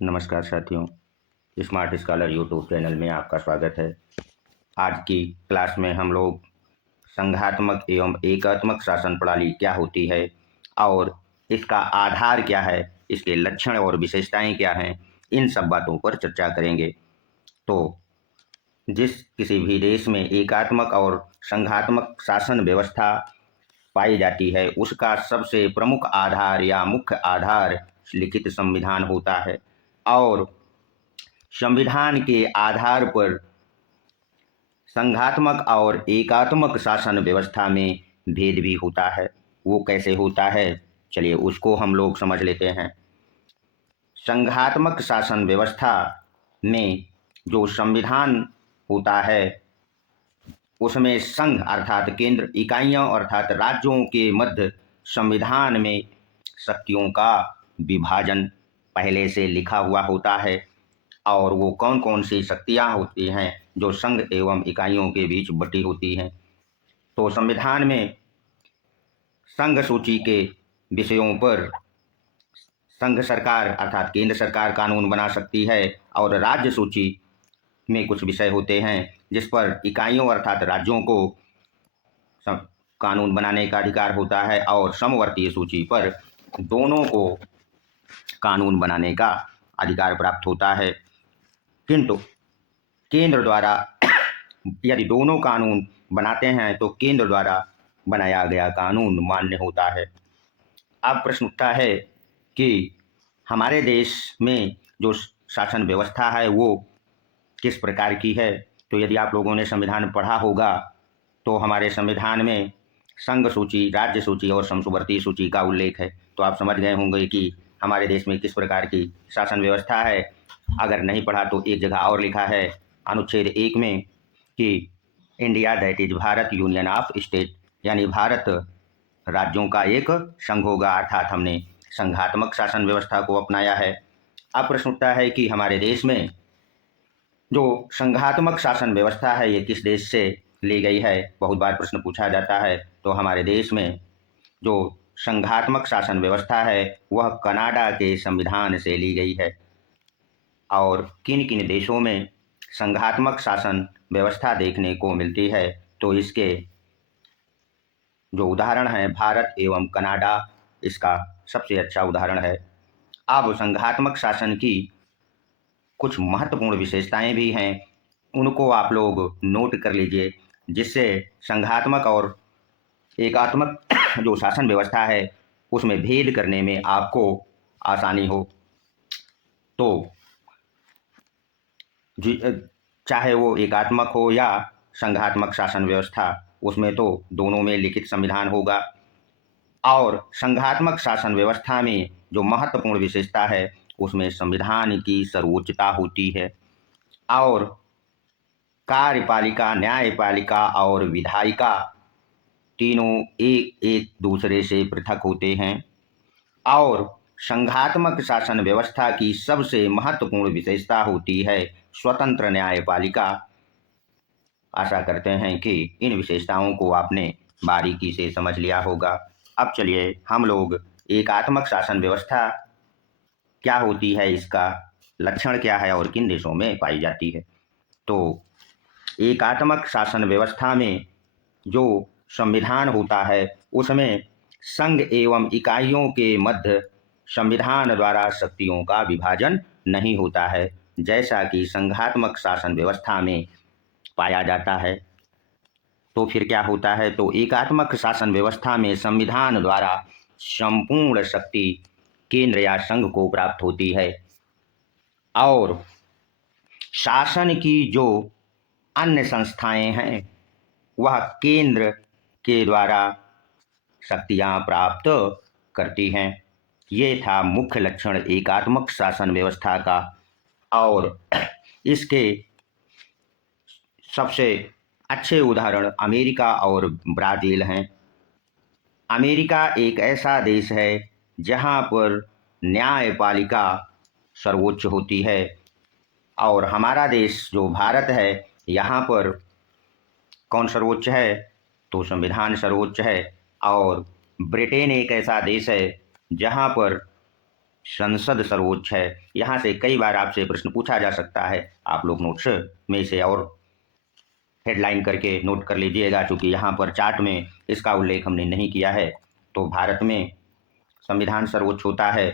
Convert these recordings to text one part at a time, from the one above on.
नमस्कार साथियों, smart scholar YouTube channel में आपका स्वागत है। आज की क्लास में हम लोग संघात्मक एवं एकात्मक शासन प्रणाली क्या होती है और इसका आधार क्या है, इसके लक्षण और विशेषताएं क्या हैं, इन सब बातों पर चर्चा करेंगे। तो जिस किसी भी देश में एकात्मक और संघात्मक शासन व्यवस्था पाई जाती है, उसका सबसे प्रमुख आधार या मुख्य आधार लिखित संविधान होता है और संविधान के आधार पर संघात्मक और एकात्मक शासन व्यवस्था में भेद भी होता है। वो कैसे होता है, चलिए उसको हम लोग समझ लेते हैं। संघात्मक शासन व्यवस्था में जो संविधान होता है उसमें संघ अर्थात केंद्र, इकाइयों अर्थात राज्यों के मध्य संविधान में शक्तियों का विभाजन पहले से लिखा हुआ होता है और वो कौन कौन सी शक्तियाँ होती हैं जो संघ एवं इकाइयों के बीच बटी होती हैं। तो संविधान में संघ सूची के विषयों पर संघ सरकार अर्थात केंद्र सरकार कानून बना सकती है और राज्य सूची में कुछ विषय होते हैं जिस पर इकाइयों अर्थात राज्यों को कानून बनाने का अधिकार होता है और समवर्तीय सूची पर दोनों को कानून बनाने का अधिकार प्राप्त होता है। किंतु केंद्र द्वारा यदि दोनों कानून बनाते हैं तो केंद्र द्वारा बनाया गया कानून मान्य होता है। अब प्रश्न उठता है कि हमारे देश में जो शासन व्यवस्था है वो किस प्रकार की है। तो यदि आप लोगों ने संविधान पढ़ा होगा तो हमारे संविधान में संघ सूची, राज्य सूची और समवर्ती सूची का उल्लेख है। तो आप समझ गए होंगे कि हमारे देश में किस प्रकार की शासन व्यवस्था है। अगर नहीं पढ़ा तो एक जगह और लिखा है अनुच्छेद 1 में कि India that is Bharat union of state, यानी भारत राज्यों का एक संघ होगा, अर्थात हमने संघात्मक शासन व्यवस्था को अपनाया है। अब प्रश्न उठता है कि हमारे देश में जो संघात्मक शासन व्यवस्था है ये किस देश से ली गई है। बहुत बार प्रश्न पूछा जाता है। तो हमारे देश में जो संघात्मक शासन व्यवस्था है वह कनाडा के संविधान से ली गई है। और किन किन देशों में संघात्मक शासन व्यवस्था देखने को मिलती है, तो इसके जो उदाहरण हैं भारत एवं कनाडा इसका सबसे अच्छा उदाहरण है। अब संघात्मक शासन की कुछ महत्वपूर्ण विशेषताएं भी हैं, उनको आप लोग नोट कर लीजिए जिससे संघात्मक और एकात्मक जो शासन व्यवस्था है उसमें भेद करने में आपको आसानी हो। तो चाहे वो एकात्मक हो या संघात्मक शासन व्यवस्था, उसमें तो दोनों में लिखित संविधान होगा। और संघात्मक शासन व्यवस्था में जो महत्वपूर्ण विशेषता है उसमें संविधान की सर्वोच्चता होती है और कार्यपालिका, न्यायपालिका और विधायिका तीनों एक एक दूसरे से पृथक होते हैं। और संघात्मक शासन व्यवस्था की सबसे महत्वपूर्ण विशेषता होती है स्वतंत्र न्यायपालिका। आशा करते हैं कि इन विशेषताओं को आपने बारीकी से समझ लिया होगा। अब चलिए हम लोग एकात्मक शासन व्यवस्था क्या होती है, इसका लक्षण क्या है और किन देशों में पाई जाती है। तो एकात्मक शासन व्यवस्था में जो संविधान होता है उसमें संघ एवं इकाइयों के मध्य संविधान द्वारा शक्तियों का विभाजन नहीं होता है, जैसा कि संघात्मक शासन व्यवस्था में पाया जाता है। तो फिर क्या होता है, तो एकात्मक शासन व्यवस्था में संविधान द्वारा संपूर्ण शक्ति केंद्र या संघ को प्राप्त होती है और शासन की जो अन्य संस्थाएं हैं वह केंद्र के द्वारा शक्तियां प्राप्त करती हैं। ये था मुख्य लक्षण एकात्मक शासन व्यवस्था का। और इसके सबसे अच्छे उदाहरण अमेरिका और ब्राज़ील हैं। अमेरिका एक ऐसा देश है जहां पर न्यायपालिका सर्वोच्च होती है और हमारा देश जो भारत है यहाँ पर कौन सर्वोच्च है, तो संविधान सर्वोच्च है। और ब्रिटेन एक ऐसा देश है जहाँ पर संसद सर्वोच्च है। यहाँ से कई बार आपसे प्रश्न पूछा जा सकता है, आप लोग नोट्स में से और हेडलाइन करके नोट कर लीजिएगा, क्योंकि यहाँ पर चार्ट में इसका उल्लेख हमने नहीं किया है। तो भारत में संविधान सर्वोच्च होता है,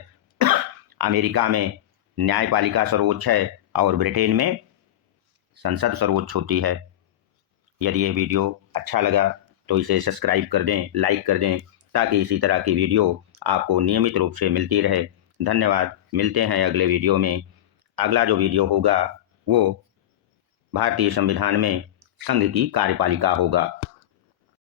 अमेरिका में न्यायपालिका सर्वोच्च है और ब्रिटेन में संसद सर्वोच्च होती है। यदि ये वीडियो अच्छा लगा तो इसे सब्सक्राइब कर दें, लाइक कर दें, ताकि इसी तरह की वीडियो आपको नियमित रूप से मिलती रहे। धन्यवाद। मिलते हैं अगले वीडियो में। अगला जो वीडियो होगा वो भारतीय संविधान में संघ की कार्यपालिका होगा।